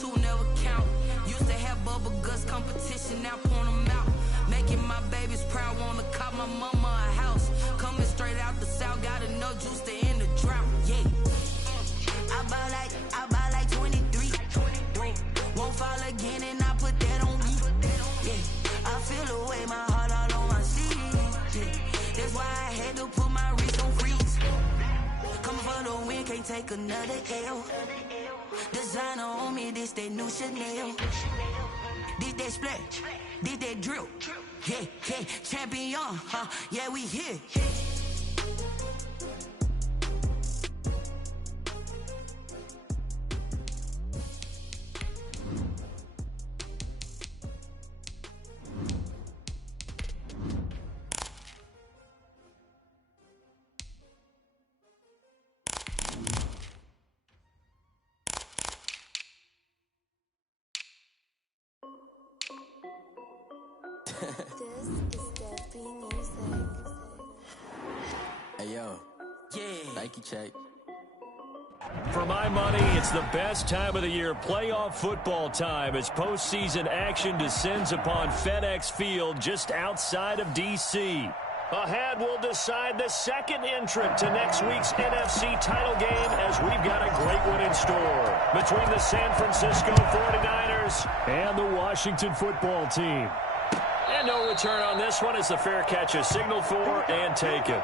two never count. Used to have bubble guts competition, now point them out. Making my babies proud, wanna cop my mama a house. Coming straight out the south, got enough juice to end the drought. Yeah. I buy like 23. Won't fall again and I put that on me. Yeah. I feel the way, my heart all on my sleeve. Yeah. That's why I had to put my wrist on freeze. Coming for the win, can't take another L. Designer on me, this that new Chanel. This that splash, this that drill. Yeah, yeah, champion, yeah, we here. This is Deadbeat Music. Hey yo. Yeah. Nike check. For my money, it's the best time of the year, playoff football time, as postseason action descends upon FedEx Field just outside of D.C. Ahead, we'll decide the second entrant to next week's NFC title game, as we've got a great one in store between the San Francisco 49ers and the Washington football team. And no return on this one as the fair catch is signaled for and taken.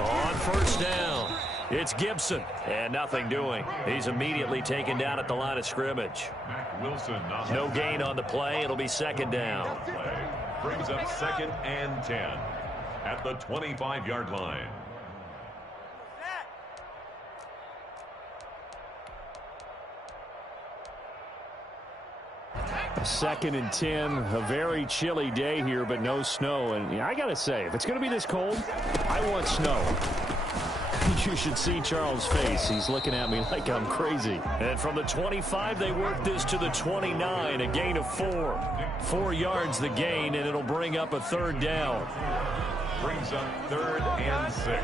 On first down, it's Gibson, and nothing doing. He's immediately taken down at the line of scrimmage. No gain on the play. It'll be second down. Brings up 2nd and 10 at the 25-yard line. Second and 10, a very chilly day here, but no snow. And I got to say, if it's going to be this cold, I want snow. You should see Charles' face. He's looking at me like I'm crazy. And from the 25, they work this to the 29, a gain of 4. 4 yards the gain, and it'll bring up a third down. Brings up 3rd and 6.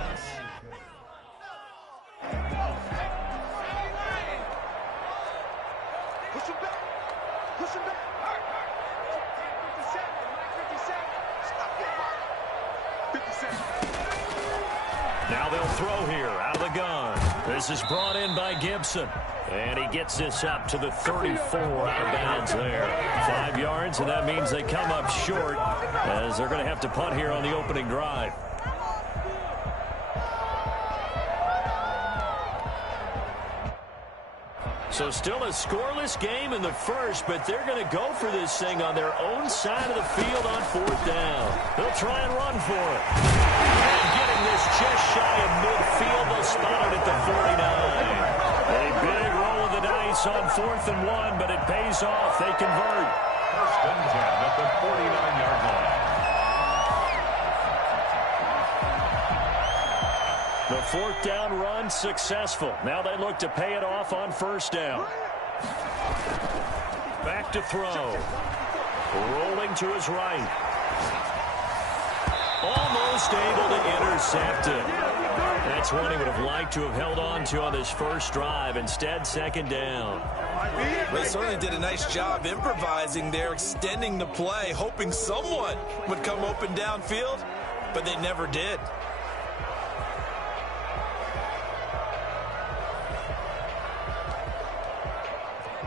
Now they'll throw here out of the gun. This is brought in by Gibson. And he gets this up to the 34 out of bounds there. 5 yards, and that means they come up short as they're going to have to punt here on the opening drive. So still a scoreless game in the first, but they're going to go for this thing on their own side of the field on 4th down. They'll try and run for it. And getting this just shy of midfield, they'll spot it at the 49. A big roll of the dice on 4th and 1, but it pays off. They convert. 1st and 10 at the 49-yard line. The 4th down run successful. Now they look to pay it off on 1st down. Back to throw. Rolling to his right. Almost able to intercept it. That's one he would have liked to have held on to on this first drive. Instead, 2nd down. They certainly did a nice job improvising there, extending the play, hoping someone would come open downfield, but they never did.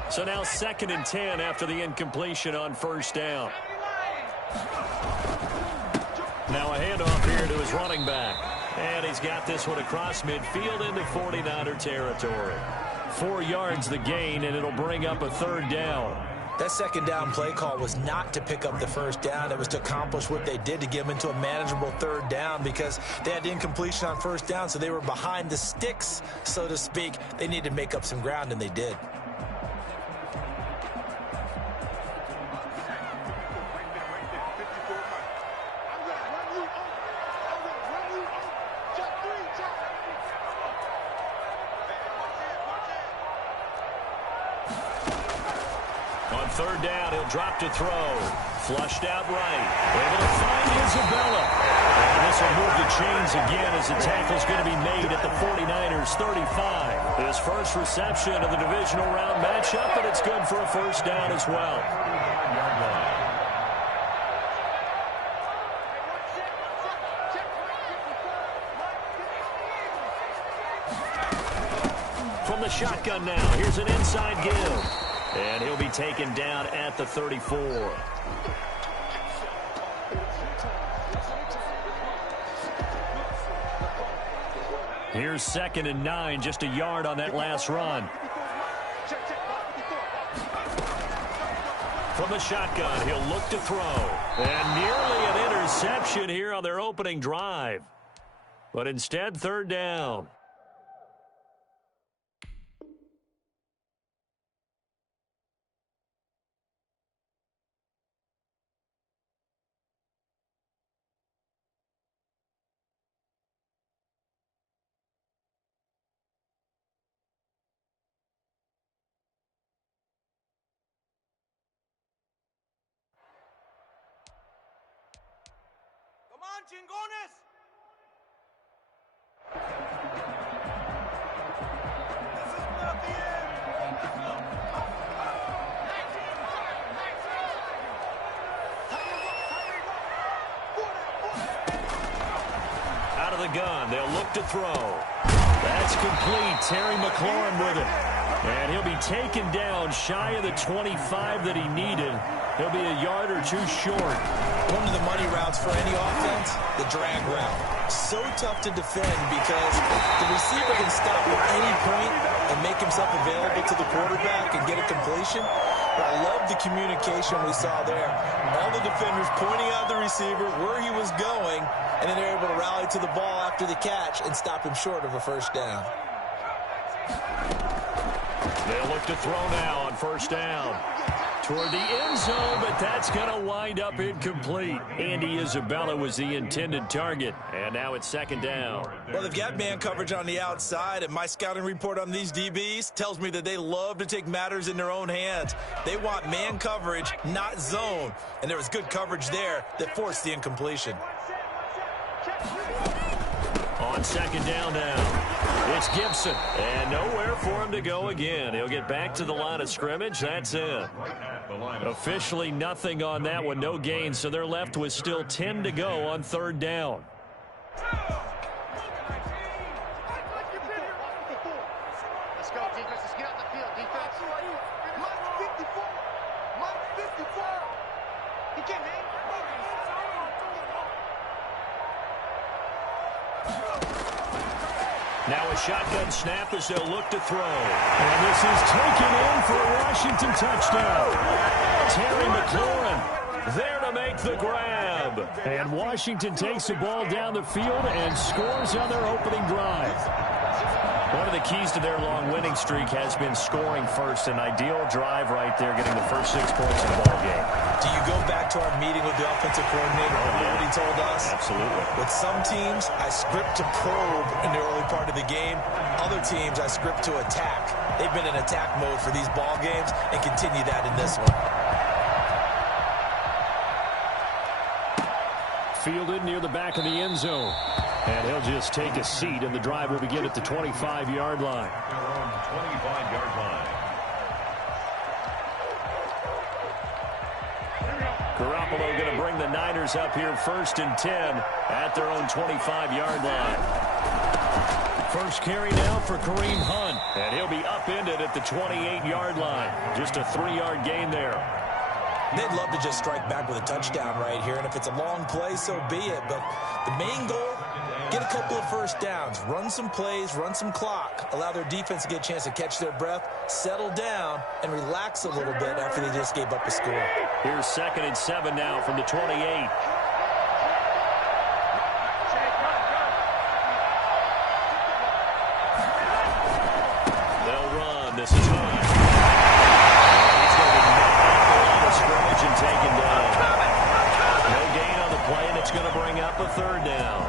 So now 2nd and 10 after the incompletion on 1st down. Now a handoff here to his running back. And he's got this one across midfield into 49er territory. 4 yards the gain, and it'll bring up a 3rd down. That 2nd down play call was not to pick up the 1st down. It was to accomplish what they did, to get them into a manageable 3rd down, because they had incompletion on 1st down, so they were behind the sticks, so to speak. They needed to make up some ground, and they did. third down, he'll drop to throw. Flushed out right. Able to find Isabella. And this will move the chains again as the tackle's going to be made at the 49ers 35. His first reception of the divisional round matchup, but it's good for a first down as well. From the shotgun now, here's an inside give. And he'll be taken down at the 34. Here's 2nd and 9, just a yard on that last run. From the shotgun, he'll look to throw. And nearly an interception here on their opening drive. But instead, 3rd down. Chingones! This is not the end! Out of the gun, they'll look to throw. That's complete. Terry McLaurin with it. And he'll be taken down shy of the 25 that he needed. He'll be a yard or two short. One of the money routes for any offense, the drag route. So tough to defend because the receiver can stop at any point and make himself available to the quarterback and get a completion. But I love the communication we saw there. All the defenders pointing out the receiver, where he was going, and then they're able to rally to the ball after the catch and stop him short of a first down. They'll look to throw now on first down. Toward the end zone, but that's going to wind up incomplete. Andy Isabella was the intended target, and now it's 2nd down. Well, they've got man coverage on the outside, and my scouting report on these DBs tells me that they love to take matters in their own hands. They want man coverage, not zone, and there was good coverage there that forced the incompletion. On 2nd down now, it's Gibson, and nowhere for him to go again. He'll get back to the line of scrimmage. That's it. Officially nothing on that one, no gain, so they're left with still 10 to go on 3rd down. Let's go, defense. Let's get on the field, defense. Mark 54. Mark 54. He can't hang. Now a shotgun snap as they'll look to throw. And this is taken in for a Washington touchdown. Terry McLaurin there to make the grab. And Washington takes the ball down the field and scores on their opening drive. One of the keys to their long winning streak has been scoring first. An ideal drive right there, getting the first 6 points in the ball game. Do you go back to our meeting with the offensive coordinator? Remember what he told us? Absolutely. With some teams, I script to probe in the early part of the game. Other teams, I script to attack. They've been in attack mode for these ball games and continue that in this one. Fielded near the back of the end zone. And he'll just take a seat, and the drive will begin at the 25-yard line. 25-yard line. Garoppolo going to bring the Niners up here 1st and 10 at their own 25-yard line. First carry now for Kareem Hunt, and he'll be upended at the 28-yard line. Just a 3-yard gain there. They'd love to just strike back with a touchdown right here, and if it's a long play, so be it. But the main goal, get a couple of first downs, run some plays, run some clock, allow their defense to get a chance to catch their breath, settle down, and relax a little bit after they just gave up a score. Here's 2nd and 7 now from the 28. They'll run. This is Hunt. He's going to be knocked off the line of scrimmage and taken down. No gain on the play, and it's going to bring up a 3rd down.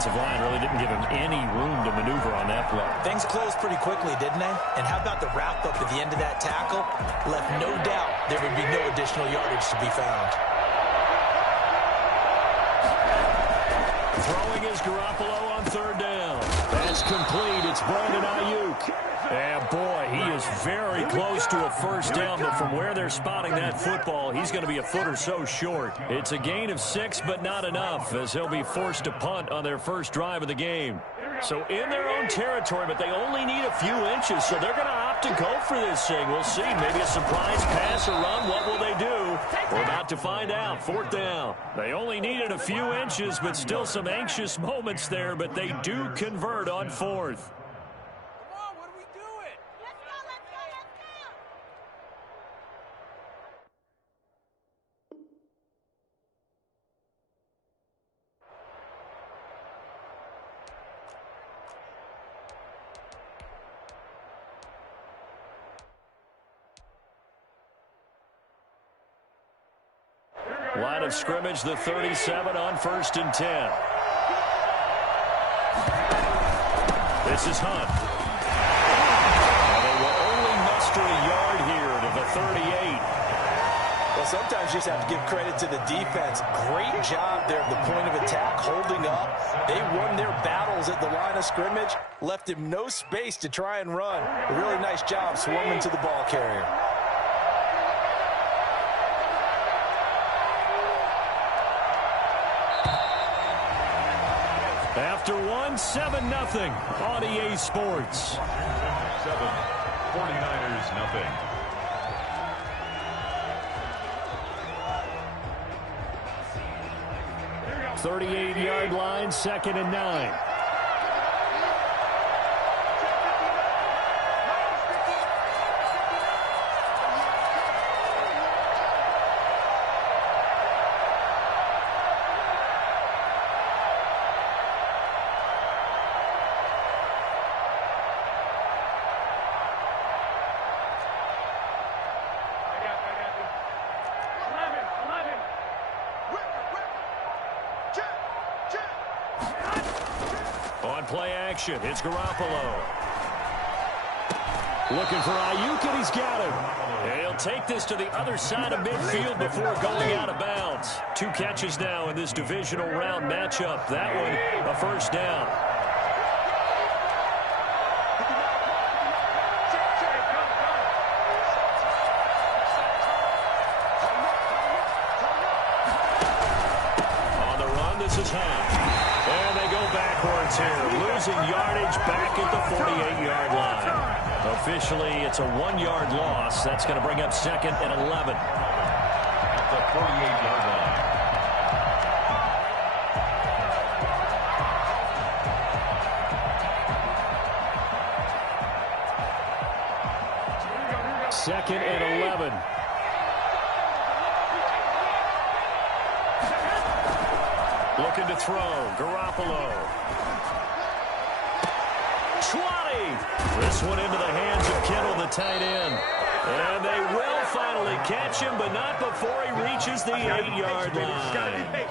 offensive line really didn't give him any room to maneuver on that play. Things closed pretty quickly, didn't they? And how about the wrap-up at the end of that tackle? Left no doubt there would be no additional yardage to be found. Throwing is Garoppolo on third down. That's complete. It's Brandon Ayuk. And boy, he is very close to a first down, but from where they're spotting that football, he's going to be a foot or so short. It's a gain of 6, but not enough, as he'll be forced to punt on their first drive of the game. So in their own territory, but they only need a few inches, so they're going to opt to go for this thing. We'll see. Maybe a surprise pass or run. What will they do? We're about to find out. Fourth down. They only needed a few inches, but still some anxious moments there, but they do convert on fourth. Line of scrimmage, the 37 on 1st and 10. This is Hunt. And they will only muster a yard here to the 38. Well, sometimes you just have to give credit to the defense. Great job there at the point of attack, holding up. They won their battles at the line of scrimmage, left him no space to try and run. A really nice job swarming to the ball carrier. After 7-0 on EA Sports. 7, 49ers nothing. .38-yard line, 2nd and 9. Play action. It's Garoppolo. Looking for Ayuk, and he's got him. And he'll take this to the other side of midfield before going out of bounds. 2 catches now in this divisional round matchup. That one, a first down. On the run, this is Hunt. And they go backwards here, losing yardage back at the 48-yard line. Officially, it's a 1-yard loss. That's going to bring up 2nd and 11. At the 48-yard line. Second and 11. Looking to throw. Garoppolo. 20. This one into the hands of Kittle, the tight end. And they will finally catch him, but not before he reaches the 8-yard line.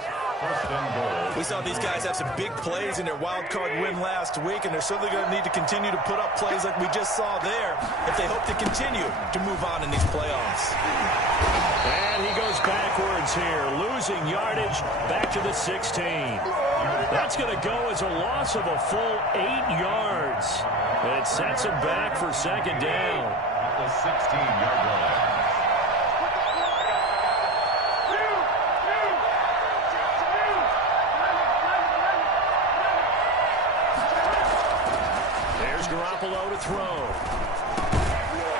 We saw these guys have some big plays in their wild card win last week, and they're certainly going to need to continue to put up plays like we just saw there if they hope to continue to move on in these playoffs. And he goes backwards here, losing yardage back to the 16. That's going to go as a loss of a full 8 yards. It sets him back for 2nd down. At the 16-yard line. There's Garoppolo to throw.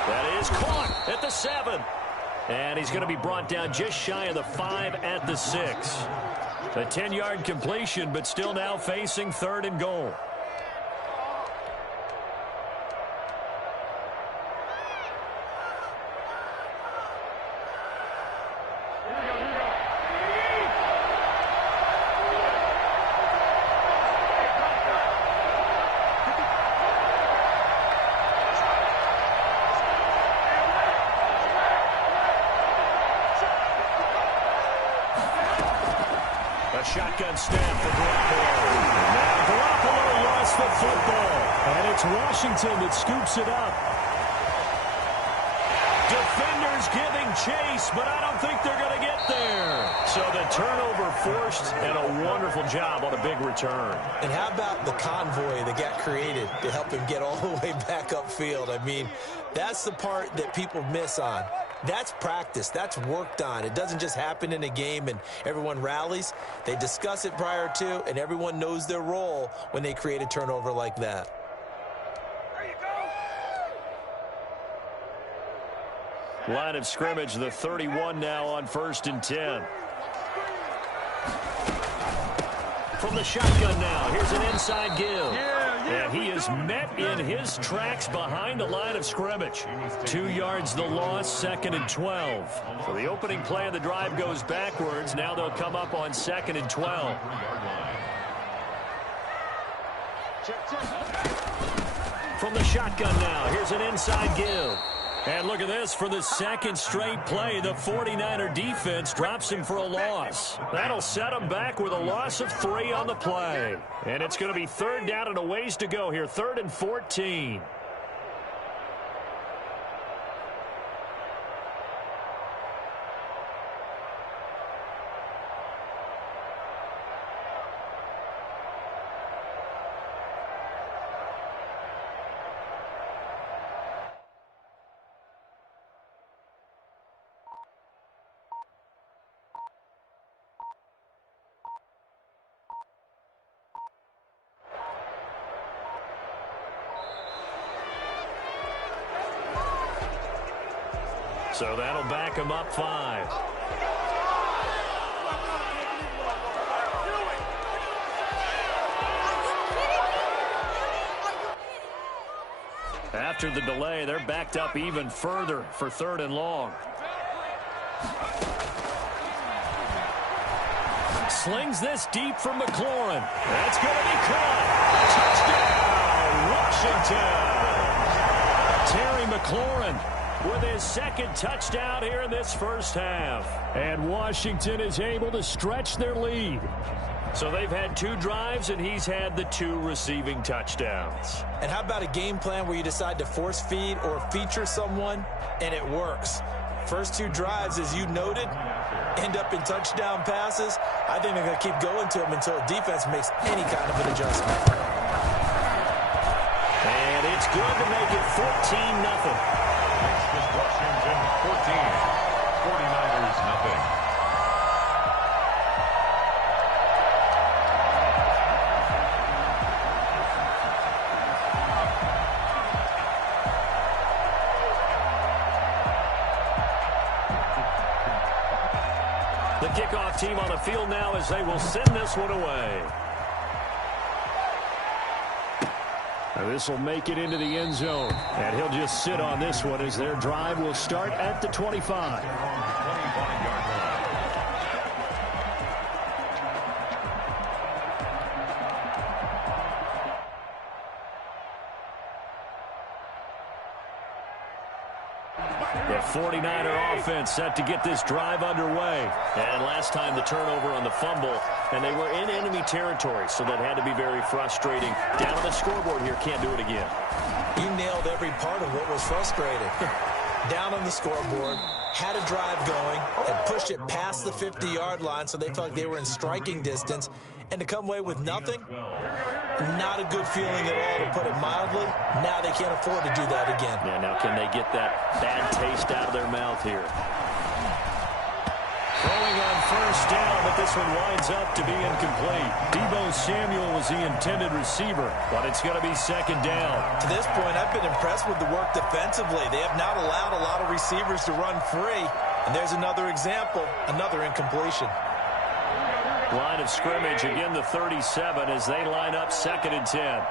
That is caught at the 7. And he's going to be brought down just shy of the 5 at the 6. A 10-yard completion, but still now facing 3rd and goal. Shotgun snap for Garoppolo. Now It's Washington that scoops it up. Defenders giving chase, but I don't think they're going to get there. So the turnover forced, and a wonderful job on a big return. And how about the convoy that got created to help him get all the way back upfield? I mean, that's the part that people miss on. That's practice. That's worked on. It doesn't just happen in a game and everyone rallies. They discuss it prior to, and everyone knows their role when they create a turnover like that. Line of scrimmage, the 31 now on 1st and 10. From the shotgun now, here's an inside give. And he is met in his tracks behind the line of scrimmage. 2 yards the loss, 2nd and 12. So the opening play of the drive goes backwards. Now they'll come up on 2nd and 12. From the shotgun now, here's an inside give. And look at this, for the second straight play, the 49er defense drops him for a loss. That'll set him back with a loss of 3 on the play. And it's going to be 3rd down and a ways to go here, 3rd and 14. So that'll back him up 5. After the delay, they're backed up even further for 3rd and long. Slings this deep for McLaurin. That's going to be caught. Touchdown, Washington. Terry McLaurin with his 2nd touchdown here in this first half. And Washington is able to stretch their lead. So they've had 2 drives, and he's had the 2 receiving touchdowns. And how about a game plan where you decide to force feed or feature someone, and it works? First 2 drives, as you noted, end up in touchdown passes. I think they're going to keep going to them until the defense makes any kind of an adjustment. And it's good to make it 14-0. Washington 14, 49ers nothing. The kickoff team on the field now as they will send this one away. This will make it into the end zone. And he'll just sit on this one as their drive will start at the 25. The 49er offense set to get this drive underway. And last time the turnover on the fumble, and they were in enemy territory, so that had to be very frustrating. Down on the scoreboard here, can't do it again. You nailed every part of what was frustrating. Down on the scoreboard, had a drive going, and pushed it past the 50-yard line so they felt like they were in striking distance, and to come away with nothing, not a good feeling at all, to put it mildly. Now they can't afford to do that again. Yeah, now can they get that bad taste out of their mouth here? Throwing on 1st down, but this one winds up to be incomplete. Deebo Samuel was the intended receiver, but it's going to be 2nd down. To this point, I've been impressed with the work defensively. They have not allowed a lot of receivers to run free. And there's another example, another incompletion. Line of scrimmage, again the 37 as they line up 2nd and 10.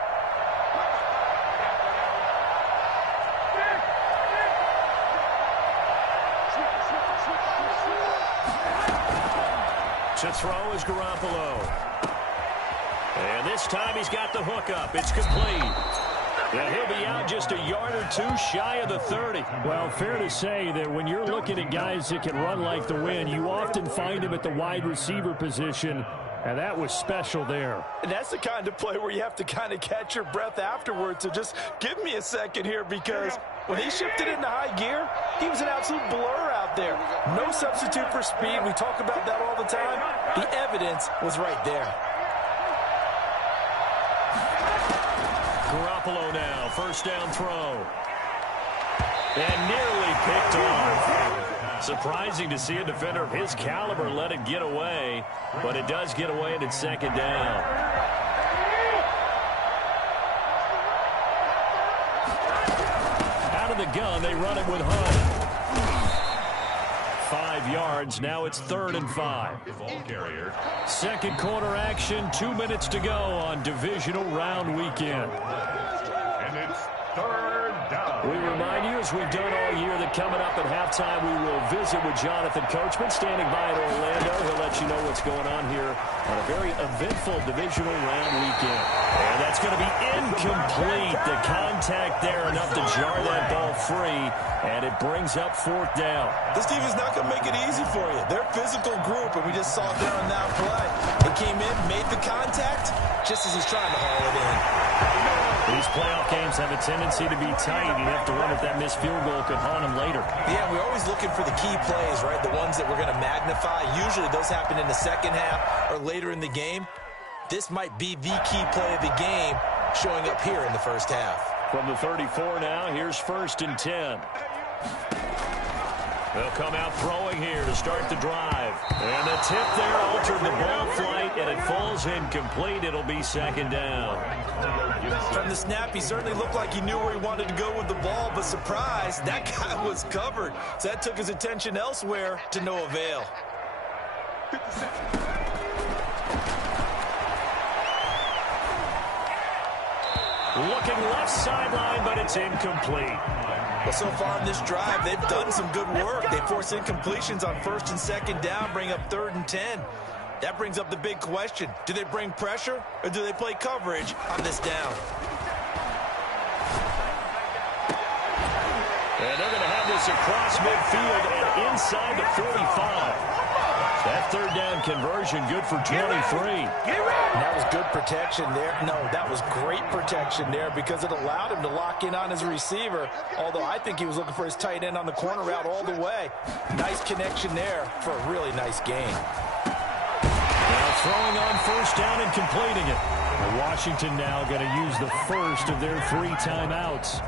To throw is Garoppolo. And this time he's got the hook up. It's complete. And he'll be out just a yard or 2 shy of the 30. Well, fair to say that when you're looking at guys that can run like the wind, you often find him at the wide receiver position. And that was special there. And that's the kind of play where you have to kind of catch your breath afterwards. So just give me a second here, because when he shifted into high gear, he was an absolute blur out there. No substitute for speed. We talk about that all the time. The evidence was right there. Garoppolo now, first down throw. And nearly picked off. Surprising to see a defender of his caliber let it get away, but it does get away and it's second down. Out of the gun, they run it with Hunt. 5 yards, now it's 3rd and 5. Second quarter action, 2 minutes to go on divisional round weekend. And it's 3rd down. We remind you, as we've done all year, that coming up at halftime, we will visit with Jonathan Coachman standing by in Orlando. He'll let you know what's going on here on a very eventful divisional round weekend. And that's going to be incomplete. The contact there enough to jar that ball free, and it brings up 4th down. This team is not going to make it easy for you. They're a physical group, and we just saw it there on that play. They came in, made the contact, just as he's trying to haul it in. These playoff games have a tendency to be tight. You have to wonder if that missed field goal could haunt them later. Yeah, we're always looking for the key plays, right? The ones that we're going to magnify. Usually those happen in the second half or later in the game. This might be the key play of the game showing up here in the first half. From the 34 now, here's 1st and 10. They'll come out throwing here to start the drive. And the tip there altered the ball flight, and it falls incomplete. It'll be 2nd down. From the snap, he certainly looked like he knew where he wanted to go with the ball, but surprise, that guy was covered. So that took his attention elsewhere to no avail. Looking left sideline, but it's incomplete. Well, so far in this drive, they've done some good work. They force incompletions on 1st and 2nd down, bring up 3rd and 10. That brings up the big question. Do they bring pressure, or do they play coverage on this down? And they're going to have this across midfield and inside the 45. That 3rd down conversion good for 23. That was good protection there. No, that was great protection there because it allowed him to lock in on his receiver, although I think he was looking for his tight end on the corner route all the way. Nice connection there for a really nice gain. Now throwing on 1st down and completing it. Washington now going to use the first of their 3 timeouts.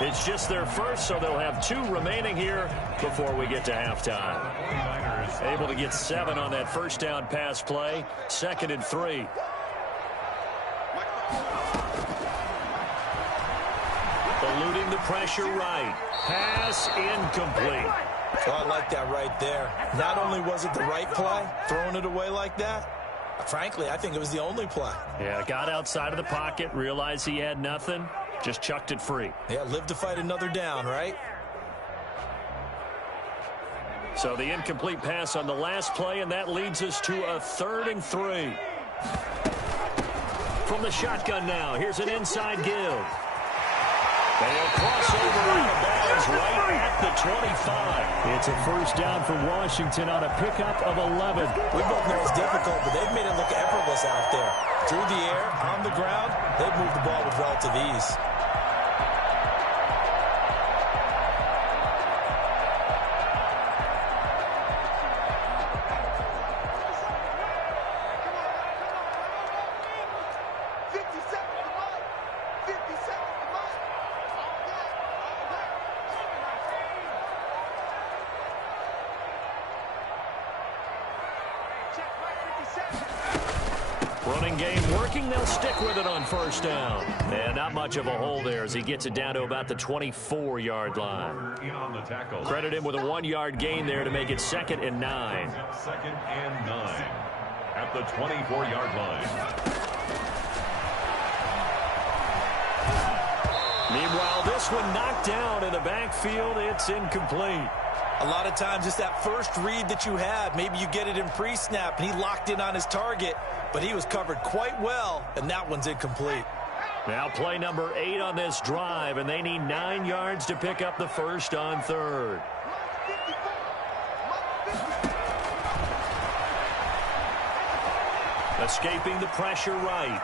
It's just their first, so they'll have 2 remaining here before we get to halftime. Able to get 7 on that 1st down pass play. 2nd and 3. Eluding the pressure right. Pass incomplete. Oh, I like that right there. Not only was it the right play, throwing it away like that, frankly, I think it was the only play. Yeah, got outside of the pocket, realized he had nothing, just chucked it free. Yeah, live to fight another down, right? So the incomplete pass on the last play, and that leads us to a 3rd and 3. From the shotgun now, here's an inside give. They'll cross over and the ball is right at the 25. It's a 1st down for Washington on a pickup of 11. We both know it's difficult, but they've made it look effortless out there. Through the air, on the ground, they've moved the ball with relative ease. Running game working. They'll stick with it on 1st down. And not much of a hole there as he gets it down to about the 24-yard line. Credit him with a 1-yard gain there to make it 2nd and 9. 2nd and 9 at the 24-yard line. Meanwhile, this one knocked down in the backfield. It's incomplete. A lot of times it's that first read that you have. Maybe you get it in pre-snap, and he locked in on his target, but he was covered quite well, and that one's incomplete. Now play number 8 on this drive, and they need 9 yards to pick up the first on 3rd. Escaping the pressure right.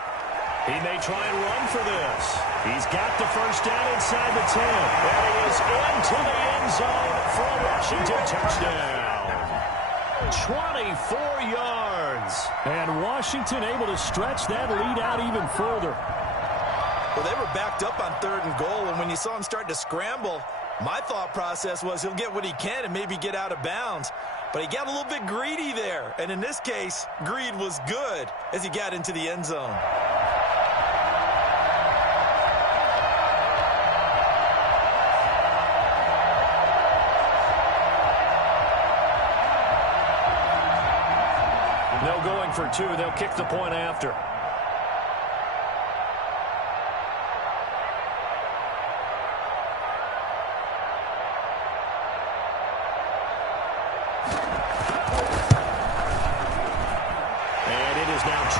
He may try and run for this. He's got the first down inside the 10. And he is into the end zone for a Washington touchdown. 24 yards. And Washington able to stretch that lead out even further. Well, they were backed up on 3rd and goal, and when you saw him start to scramble, my thought process was he'll get what he can and maybe get out of bounds. But he got a little bit greedy there. And in this case, greed was good as he got into the end zone. No going for 2. They'll kick the point after. And it is now 21-0.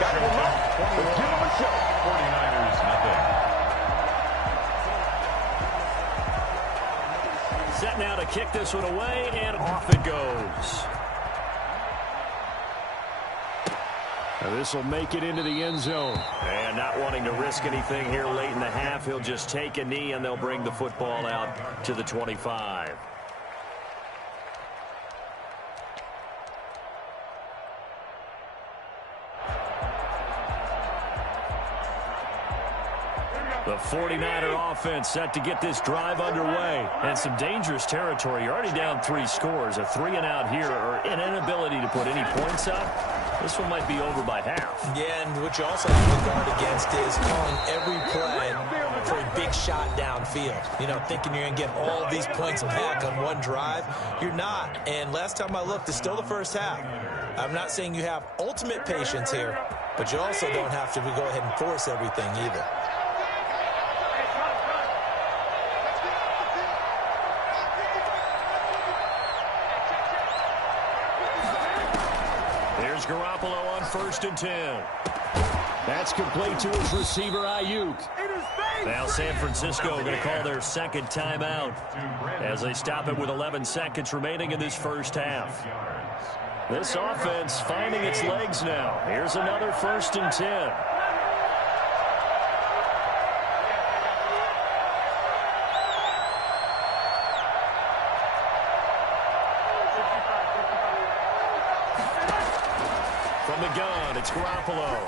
Got him. Give him a show. 49ers, nothing. Set now to kick this one away, and off it goes. This will make it into the end zone. And not wanting to risk anything here late in the half, he'll just take a knee, and they'll bring the football out to the 25. The 49er offense set to get this drive underway. And some dangerous territory. You're already down 3 scores. A 3-and-out here, or an inability to put any points up. This one might be over by half. Yeah, and what you also have to guard against is calling every play for a big shot downfield. You know, thinking you're going to get all of these points back on one drive. You're not. And last time I looked, it's still the first half. I'm not saying you have ultimate patience here, but you also don't have to go ahead and force everything either. Here's Garoppolo on 1st and 10. That's complete to his receiver, Ayuk. Now San Francisco going to call their second timeout as they stop it with 11 seconds remaining in this first half. This offense finding its legs now. Here's another 1st and 10. From the gun, it's Garoppolo.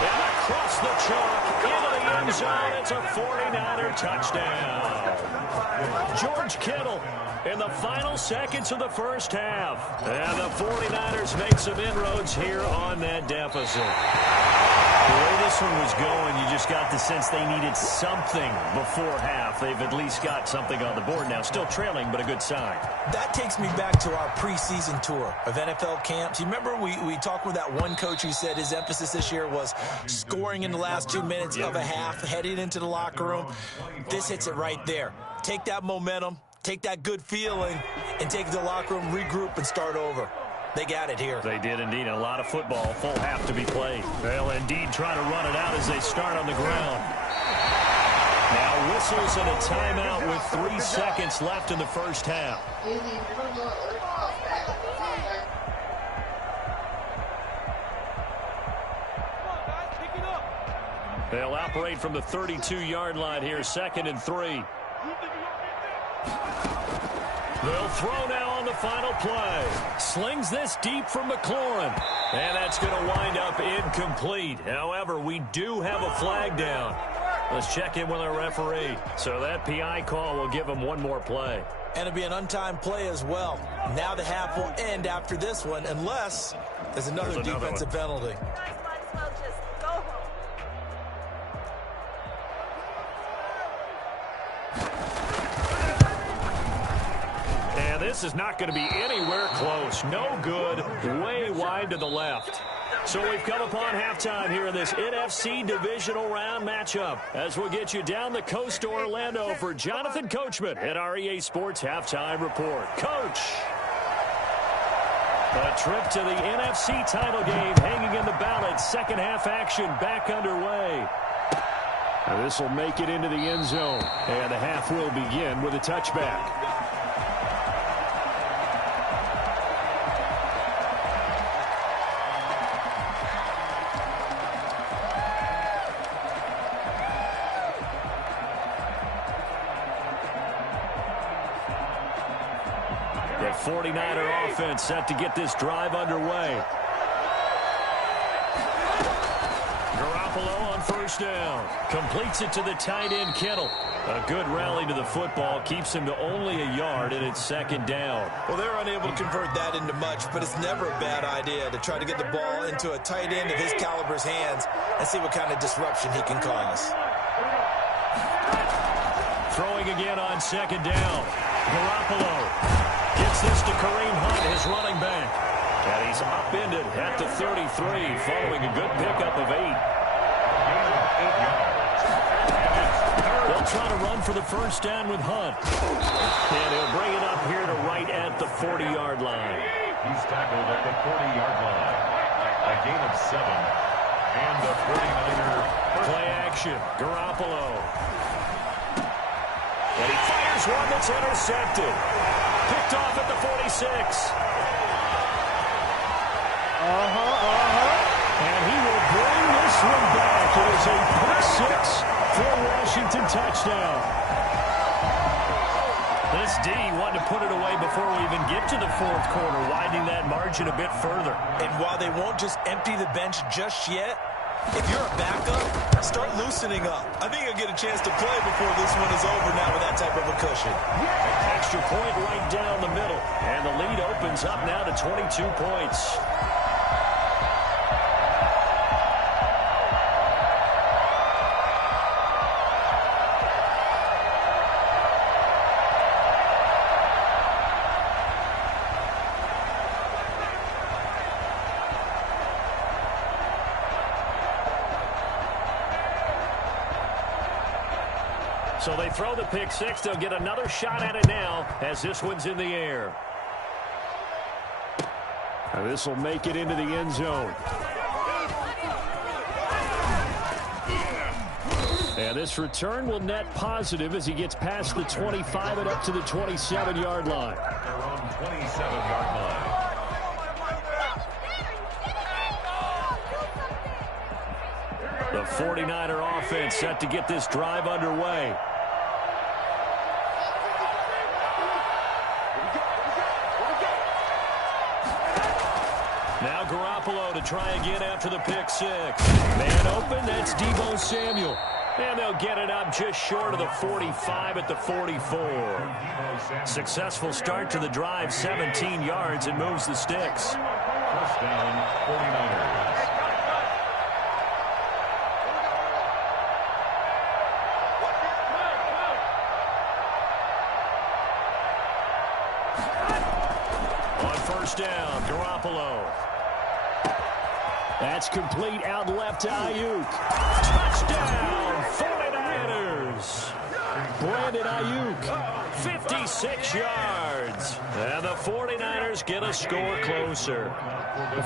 And across the chalk, into the end zone, it's a 49er touchdown. George Kittle in the final seconds of the first half. And the 49ers make some inroads here on that deficit. The way this one was going, you just got the sense they needed something before half. They've at least got something on the board now. Still trailing, but a good sign. That takes me back to our preseason tour of NFL camps. You remember we talked with that one coach who said his emphasis this year was scoring in the last 2 minutes of a half, heading into the locker room. This hits it right there. Take that momentum, take that good feeling, and take it to the locker room, regroup, and start over. They got it here. They did indeed. A lot of football, full half to be played. They'll indeed try to run it out as they start on the ground. Now whistles and a timeout with 3 seconds left in the first half. They'll operate from the 32-yard line here, 2nd and 3. They'll throw now on the final play. Slings this deep from McLaurin. And that's going to wind up incomplete. However, we do have a flag down. Let's check in with our referee. So that PI call will give him one more play. And it'll be an untimed play as well. Now the half will end after this one, unless there's another defensive penalty. This is not going to be anywhere close. No good. Way wide to the left. So we've come upon halftime here in this NFC divisional round matchup as we'll get you down the coast to Orlando for Jonathan Coachman at our EA Sports Halftime Report. Coach. A trip to the NFC title game hanging in the balance. Second half action back underway. Now this will make it into the end zone. And the half will begin with a touchback. 49er offense set to get this drive underway. Garoppolo on first down. Completes it to the tight end, Kittle. A good rally to the football keeps him to only a yard, and it's second down. Well, they're unable to convert that into much, but it's never a bad idea to try to get the ball into a tight end of his caliber's hands and see what kind of disruption he can cause. Throwing again on second down. Garoppolo gets this to Kareem Hunt, his running back. And he's upended at the 33 following a good pickup of 8. They'll try to run for the first down with Hunt. And he'll bring it up here to right at the 40-yard line. He's tackled at the 40-yard line. A gain of 7. And the 49er. Play action. Garoppolo. And he fires one that's intercepted. Picked off at the 46. And he will bring this one back. It is a pick 6 for a Washington touchdown. This D wanted to put it away before we even get to the fourth quarter, widening that margin a bit further. And while they won't just empty the bench just yet, if you're a backup, start loosening up. I think you'll get a chance to play before this one is over now with that type of a cushion. Extra point right down the middle. And the lead opens up now to 22 points. So they throw the pick 6. They'll get another shot at it now as this one's in the air. And this will make it into the end zone. And this return will net positive as he gets past the 25 and up to the 27-yard line. They're on 27-yard line. The 49er offense set to get this drive underway. Now Garoppolo to try again after the pick 6. Man open, that's Deebo Samuel. And they'll get it up just short of the 45 at the 44. Successful start to the drive, 17 yards, and moves the sticks. First down, 49ers. First down, Garoppolo. That's complete out left to Ayuk. Touchdown, 49ers. Brandon Ayuk, 56 yards. And the 49ers get a score closer.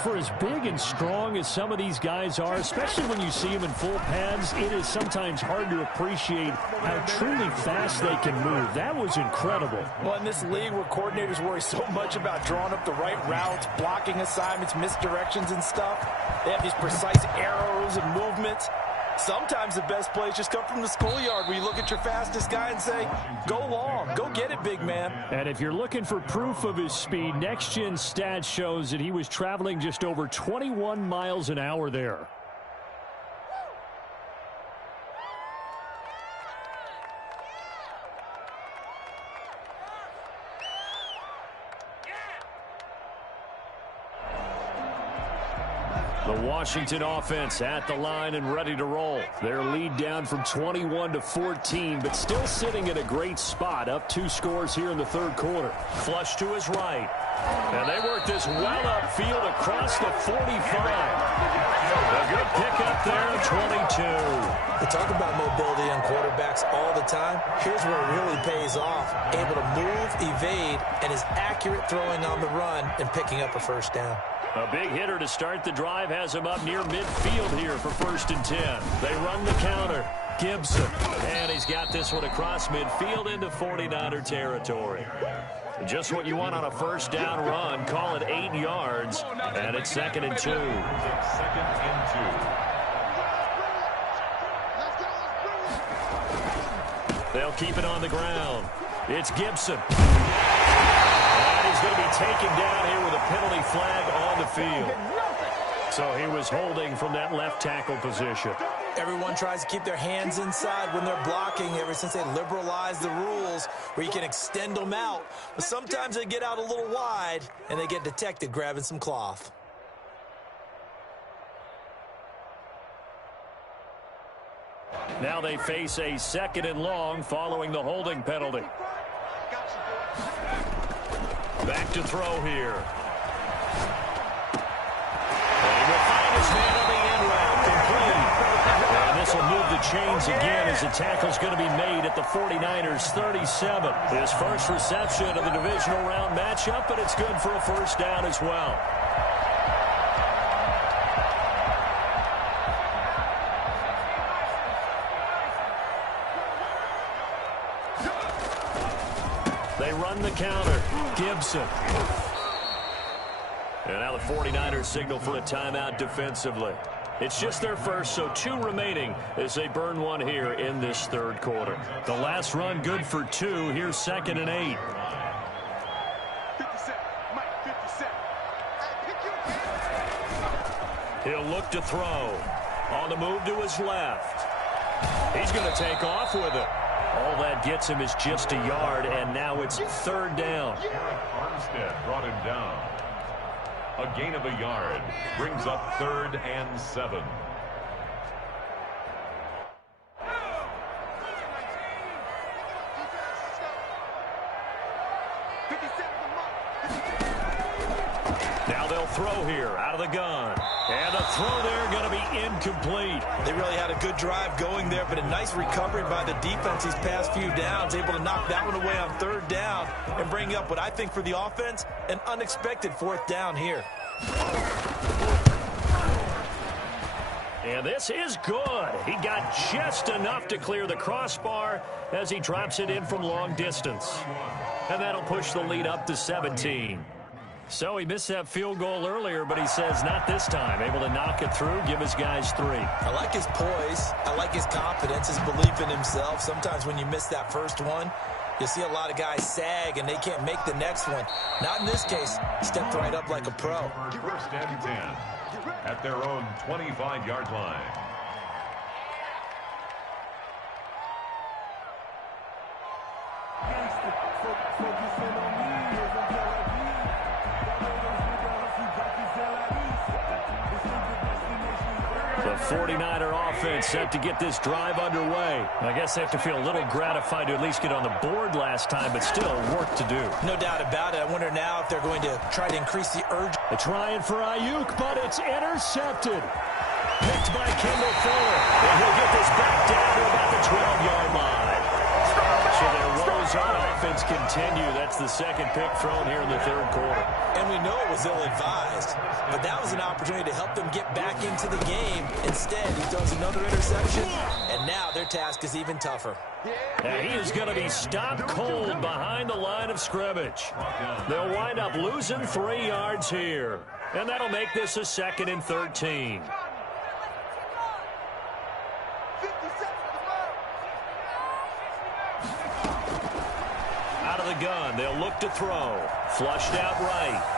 For as big and strong as some of these guys are, especially when you see them in full pads, it is sometimes hard to appreciate how truly fast they can move. That was incredible. Well, in this league where coordinators worry so much about drawing up the right routes, blocking assignments, misdirections and stuff, they have these precise arrows and movements. Sometimes the best plays just come from the schoolyard where you look at your fastest guy and say, go long, go get it, big man. And if you're looking for proof of his speed, Next Gen Stats shows that he was traveling just over 21 miles an hour there. The Washington offense at the line and ready to roll. Their lead down from 21 to 14, but still sitting at a great spot, up 2 scores here in the third quarter. Flush to his right. And they work this well upfield across the 45. A good pickup there at 22. They talk about mobility on quarterbacks all the time. Here's where it really pays off. Able to move, evade, and is accurate throwing on the run and picking up a first down. A big hitter to start the drive has him up near midfield here for 1st and 10. They run the counter. Gibson. And he's got this one across midfield into 49er territory. Just what you want on a first down run. Call it 8 yards. And it's 2nd and 2. 2nd and 2. They'll keep it on the ground. It's Gibson. And he's going to be taken down here with a penalty flag on the field. So he was holding from that left tackle position. Everyone tries to keep their hands inside when they're blocking ever since they liberalized the rules where you can extend them out. But sometimes they get out a little wide and they get detected grabbing some cloth. Now they face a 2nd and long following the holding penalty. Back to throw here. And he will find his man on the end route, complete. And this will move the chains again as the tackle's going to be made at the 49ers 37. His first reception of the divisional round matchup, but it's good for a first down as well. They run the counter. Gibson. And now the 49ers signal for a timeout defensively. It's just their first, so 2 remaining as they burn one here in this 3rd quarter. The last run good for 2. Here's 2nd and 8. 57. Mike, 57. He'll look to throw. On the move to his left. He's going to take off with it. All that gets him is just a yard, and now it's 3rd down. Armstead brought him down. A gain of a yard brings up 3rd and 7. Now they'll throw here out of the gun. And the throw there going to be incomplete. They really had a good drive going there, but a nice recovery by the defense these past few downs, able to knock that one away on 3rd down and bring up what I think for the offense, an unexpected 4th down here. And this is good. He got just enough to clear the crossbar as he drops it in from long distance. And that'll push the lead up to 17. So he missed that field goal earlier, but he says not this time. Able to knock it through, give his guys 3. I like his poise. I like his confidence, his belief in himself. Sometimes when you miss that first one, you see a lot of guys sag and they can't make the next one. Not in this case. Stepped right up like a pro. 1st and 10 at their own 25-yard line. The 49er offense set to get this drive underway. I guess they have to feel a little gratified to at least get on the board last time, but still work to do. No doubt about it. I wonder now if they're going to try to increase the urge. They're trying for Ayuk, but it's intercepted. Picked by Kendall Fuller. And he'll get this back down to about the 12-yard line. So their woes on offense continue. That's the 2nd pick thrown here in the 3rd quarter. And we know it was ill-advised, but that was an opportunity to help them get back into the game. Instead, he throws another interception, and now their task is even tougher. And he is going to be stopped cold behind the line of scrimmage. They'll wind up losing 3 yards here, and that'll make this a 2nd and 13. Out of the gun, they'll look to throw. Flushed out right.